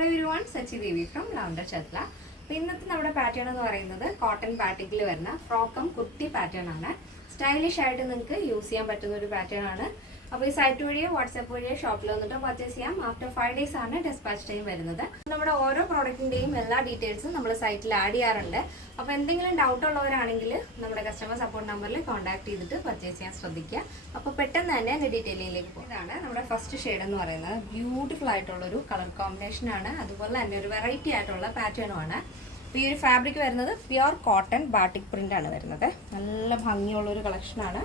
hello everyone Sachi Devi from Lavender ചത്ല അപ്പം ഇന്നത്തെ നമ്മുടെ പാറ്റേൺ എന്ന് പറയുന്നത് കോട്ടൺ പാറ്റിക്കിൽ വരുന്ന ഫ്രോക്കം കുർത്തി പാറ്റേൺ ആണ് സ്റ്റൈലിഷ് ആയിട്ട് നിങ്ങൾക്ക് യൂസ് ചെയ്യാൻ പറ്റുന്ന ഒരു പാറ്റേൺ ആണ് അപ്പോൾ ഈ സൈറ്റ് വഴിയോ വാട്സാപ്പ് വഴിയോ ഷോപ്പിൽ വന്നിട്ട് പർച്ചേസ് ചെയ്യാം ആഫ്റ്റർ ഫൈവ് ഡേയ്സ് ആണ് ഡെസ്പാച്ച് ടൈം വരുന്നത് നമ്മുടെ ഓരോ പ്രോഡക്റ്റിൻ്റെയും എല്ലാ ഡീറ്റെയിൽസും നമ്മൾ സൈറ്റിൽ ആഡ് ചെയ്യാറുണ്ട് അപ്പോൾ എന്തെങ്കിലും ഡൗട്ട് ഉള്ളവരാണെങ്കിൽ നമ്മുടെ കസ്റ്റമർ സപ്പോർട്ട് നമ്പറിൽ കോൺടാക്ട് ചെയ്തിട്ട് പർച്ചേസ് ചെയ്യാൻ ശ്രദ്ധിക്കുക അപ്പോൾ പെട്ടെന്ന് തന്നെ എൻ്റെ ഡീറ്റെയിലിലേക്ക് പോകുന്നതാണ് ഇതാണ് നമ്മുടെ ഫസ്റ്റ് ഷെയ്ഡ് എന്ന് പറയുന്നത് ബ്യൂട്ടിഫുൾ ആയിട്ടുള്ളൊരു കളർ കോമ്പിനേഷനാണ് അതുപോലെ തന്നെ ഒരു വെറൈറ്റി ആയിട്ടുള്ള പാറ്റേണുമാണ് ആണ് ഈ ഒരു ഫാബ്രിക് വരുന്നത് പ്യുർ കോട്ടൺ ബാട്ടിക് പ്രിന്റ് ആണ് വരുന്നത് നല്ല ഭംഗിയുള്ളൊരു കളക്ഷനാണ്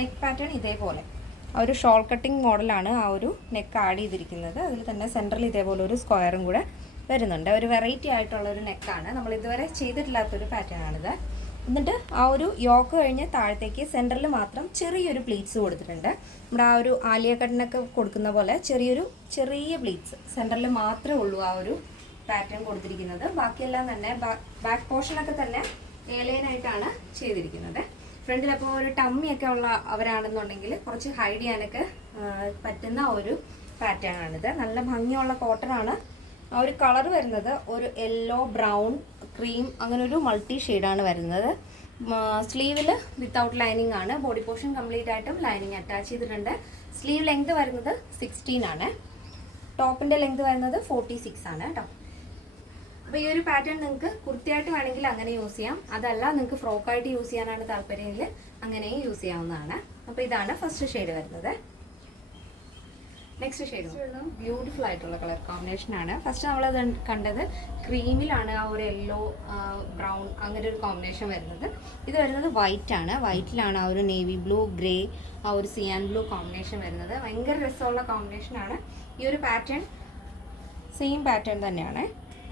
നെക്ക് പാറ്റേൺ ഇതേപോലെ ആ ഒരു ഷോൾ കട്ടിങ് മോഡലാണ് ആ ഒരു നെക്ക് ആഡ് ചെയ്തിരിക്കുന്നത് അതിൽ തന്നെ സെൻട്രൽ ഇതേപോലെ ഒരു സ്ക്വയറും കൂടെ വരുന്നുണ്ട് ഒരു വെറൈറ്റി ആയിട്ടുള്ള ഒരു നെക്കാണ് നമ്മൾ ഇതുവരെ ചെയ്തിട്ടില്ലാത്തൊരു പാറ്റേൺ ആണിത് എന്നിട്ട് ആ ഒരു യോക്ക് കഴിഞ്ഞ് താഴത്തേക്ക് സെൻറ്ററിൽ മാത്രം ചെറിയൊരു പ്ലീറ്റ്സ് കൊടുത്തിട്ടുണ്ട് നമ്മുടെ ആ ഒരു ആലിയക്കട്ടിനൊക്കെ കൊടുക്കുന്ന പോലെ ചെറിയൊരു ചെറിയ പ്ലീറ്റ്സ് സെൻറ്ററിൽ മാത്രമേ ഉള്ളൂ ആ ഒരു പാറ്റേൺ കൊടുത്തിരിക്കുന്നത് ബാക്കിയെല്ലാം തന്നെ ബാക്ക് പോർഷനൊക്കെ തന്നെ ഏലയനായിട്ടാണ് ചെയ്തിരിക്കുന്നത് ഫ്രണ്ടിൽ അപ്പോൾ ഒരു ടമ്മിയൊക്കെ ഉള്ള അവരാണെന്നുണ്ടെങ്കിൽ കുറച്ച് ഹൈഡ് ചെയ്യാനൊക്കെ പറ്റുന്ന ഒരു പാറ്റേൺ ആണിത് നല്ല ഭംഗിയുള്ള കോട്ടൺ ആണ് ആ ഒരു കളർ വരുന്നത് ഒരു യെല്ലോ ബ്രൗൺ ക്രീം അങ്ങനെ ഒരു മൾട്ടി ഷെയ്ഡാണ് വരുന്നത് സ്ലീവിൽ വിത്തൗട്ട് ലൈനിങ് ആണ് ബോഡി പോർഷൻ കംപ്ലീറ്റ് ആയിട്ടും ലൈനിങ് അറ്റാച്ച് ചെയ്തിട്ടുണ്ട് സ്ലീവ് ലെങ്ത് വരുന്നത് സിക്സ്റ്റീൻ ആണ് ടോപ്പിൻ്റെ ലെങ്ത് വരുന്നത് ഫോർട്ടി സിക്സ് ആണ് കേട്ടോ അപ്പോൾ ഈ ഒരു പാറ്റേൺ നിങ്ങൾക്ക് കുർത്തിയായിട്ട് വേണമെങ്കിൽ അങ്ങനെ യൂസ് ചെയ്യാം അതല്ല നിങ്ങൾക്ക് ഫ്രോക്കായിട്ട് യൂസ് ചെയ്യാനാണ് താല്പര്യമെങ്കിൽ അങ്ങനെയും യൂസ് ചെയ്യാവുന്നതാണ് അപ്പോൾ ഇതാണ് ഫസ്റ്റ് ഷെയ്ഡ് വരുന്നത് നെക്സ്റ്റ് ഷെയ്ഡ് ബ്യൂട്ടിഫുൾ ആയിട്ടുള്ള കളർ കോമ്പിനേഷൻ ആണ് ഫസ്റ്റ് നമ്മളത് കണ്ടത് ക്രീമിലാണ് ആ ഒരു യെല്ലോ ബ്രൗൺ അങ്ങനെ ഒരു കോമ്പിനേഷൻ വരുന്നത് ഇത് വരുന്നത് വൈറ്റ് ആണ് വൈറ്റിലാണ് ആ ഒരു നേവി ബ്ലൂ ഗ്രേ ആ ഒരു സിയാൻ ബ്ലൂ കോമ്പിനേഷൻ വരുന്നത് ഭയങ്കര രസമുള്ള കോമ്പിനേഷൻ ആണ് ഈ ഒരു പാറ്റേൺ സെയിം പാറ്റേൺ തന്നെയാണ്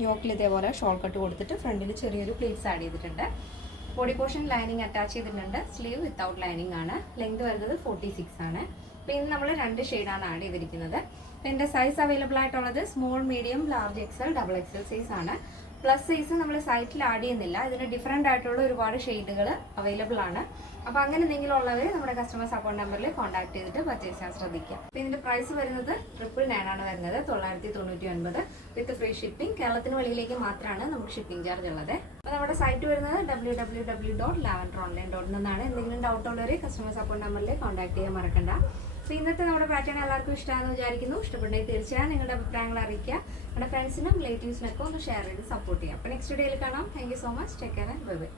യോക്കിൽ ഇതേപോലെ ഷോൾ കട്ട് കൊടുത്തിട്ട് ഫ്രണ്ടിൽ ചെറിയൊരു പ്ലേറ്റ്സ് ആഡ് ചെയ്തിട്ടുണ്ട് ബോഡി പോർഷൻ ലൈനിങ് അറ്റാച്ച് ചെയ്തിട്ടുണ്ട് സ്ലീവ് വിത്തൗട്ട് ലൈനിങ് ആണ് ലെങ്ത് വരുന്നത് ഫോർട്ടി സിക്സ് ആണ് പിന്നെ നമ്മൾ രണ്ട് ഷെയ്ഡാണ് ആഡ് ചെയ്തിരിക്കുന്നത് പിന്നെ എൻ്റെ സൈസ് അവൈലബിൾ ആയിട്ടുള്ളത് small medium large XL double XL size ആണ് പ്ലസ് സൈസ് നമ്മൾ സൈറ്റിൽ ആഡ് ചെയ്യുന്നില്ല ഇതിന് ഡിഫറെൻ്റ് ആയിട്ടുള്ള ഒരുപാട് ഷെയ്ഡുകൾ അവൈലബിൾ ആണ് അപ്പോൾ അങ്ങനെ എന്തെങ്കിലും ഉള്ളവർ നമ്മുടെ കസ്റ്റമേഴ്സ് അക്കൗണ്ട് നമ്പറിൽ കോൺടാക്ട് ചെയ്തിട്ട് പർച്ചേസ് ചെയ്യാൻ ശ്രദ്ധിക്കുക അപ്പോൾ ഇതിൻ്റെ പ്രൈസ് വരുന്നത് ട്രിപ്പിൾ നയൻ ആണ് വരുന്നത് തൊള്ളായിരത്തി തൊണ്ണൂറ്റി ഒൻപത് വിത്ത് ഫ്രീ ഷിപ്പിംഗ് കേരളത്തിന് വെളിയിലേക്ക് മാത്രമാണ് നമുക്ക് ഷിപ്പിംഗ് ചാർജ് ഉള്ളത് അപ്പോൾ നമ്മുടെ സൈറ്റ് വരുന്നത് W W W dot Lavender online dot എന്നാണ് എന്തെങ്കിലും ഡൗട്ട് ഉള്ളവർ കസ്റ്റമേഴ്സ് അക്കൗണ്ട് നമ്പറിൽ കോൺടാക്ട് ചെയ്യാൻ മറക്കണ്ട അപ്പോൾ ഇന്നത്തെ നമ്മുടെ പാറ്റേൺ എല്ലാവർക്കും ഇഷ്ടമാണെന്ന് വിചാരിക്കുന്നു ഇഷ്ടപ്പെട്ടെങ്കിൽ തീർച്ചയായും നിങ്ങളുടെ അഭിപ്രായങ്ങൾ അറിയിക്കുക നമ്മുടെ ഫ്രണ്ട്സിനും റിലേറ്റീവ്സിനൊക്കെ ഒന്ന് ഷെയർ ചെയ്ത് സപ്പോർട്ട് ചെയ്യുക അപ്പോൾ നെക്സ്റ്റ് ഡേയിൽ കാണാം thank so much take care and bye bye